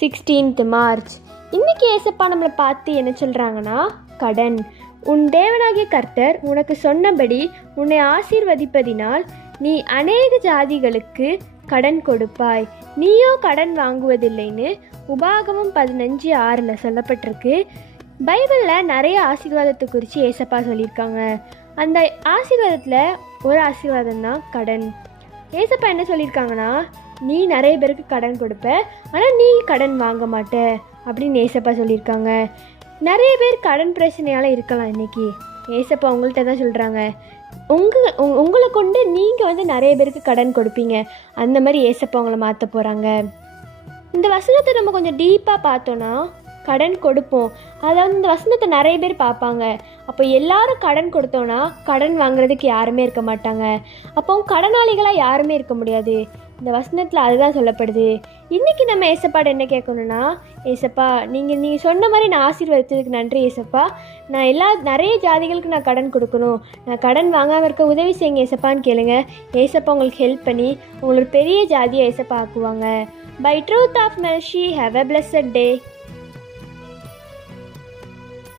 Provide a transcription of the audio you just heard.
16th March. இன்றைக்கி ஏசப்பா நம்மளை பார்த்து என்ன சொல்கிறாங்கன்னா, கடன். உன் தேவனாகிய கர்த்தர் உனக்கு சொன்னபடி உன்னை ஆசீர்வதிப்பதினால் நீ அநேக ஜாதிகளுக்கு கடன் கொடுப்பாய், நீயோ கடன் வாங்குவதில்லைன்னு உபாகமம் 15:6 சொல்லப்பட்டிருக்கு. பைபிளில் நிறைய ஆசீர்வாதத்தை குறித்து ஏசப்பா சொல்லியிருக்காங்க. அந்த ஆசீர்வாதத்தில் ஒரு ஆசீர்வாதம் தான் கடன். ஏசப்பா என்ன சொல்லியிருக்காங்கன்னா, நீ நிறைய பேருக்கு கடன் கொடுப்ப, ஆனால் நீ கடன் வாங்க மாட்ட அப்படின்னு ஏசப்பா சொல்லியிருக்காங்க. நிறைய பேர் கடன் பிரச்சனையால் இருக்கலாம். இன்றைக்கி ஏசப்பா உங்கள்கிட்ட தான் சொல்கிறாங்க, உங்களை கொண்டு நீங்கள் நிறைய பேருக்கு கடன் கொடுப்பீங்க. அந்த மாதிரி ஏசப்பா உங்களை மாற்ற போகிறாங்க. இந்த வசனத்தை நம்ம கொஞ்சம் டீப்பாக பார்த்தோன்னா, கடன் கொடுப்போம், அதாவது இந்த வசனத்தை நிறைய பேர் பார்ப்பாங்க. அப்போ எல்லாரும் கடன் கொடுத்தோன்னா கடன் வாங்குறதுக்கு யாருமே இருக்க மாட்டாங்க. அப்போ கடனாளிகளாக யாருமே இருக்க முடியாது. இந்த வசனத்தில் அதுதான் சொல்லப்படுது. இன்றைக்கி நம்ம ஏசப்பாட என்ன கேட்கணுன்னா, ஏசப்பா நீங்கள் சொன்ன மாதிரி நான் ஆசீர்வதித்ததுக்கு நன்றி ஏசப்பா. நான் நிறைய ஜாதிகளுக்கு நான் கடன் கொடுக்கணும், நான் கடன் வாங்காமல் இருக்க உதவி செய்யுங்க ஏசப்பான்னு கேளுங்க. ஏசப்பா உங்களுக்கு ஹெல்ப் பண்ணி உங்களுக்கு பெரிய ஜாதியை ஏசப்பா ஆக்குவாங்க. By truth of mercy, have a blessed day.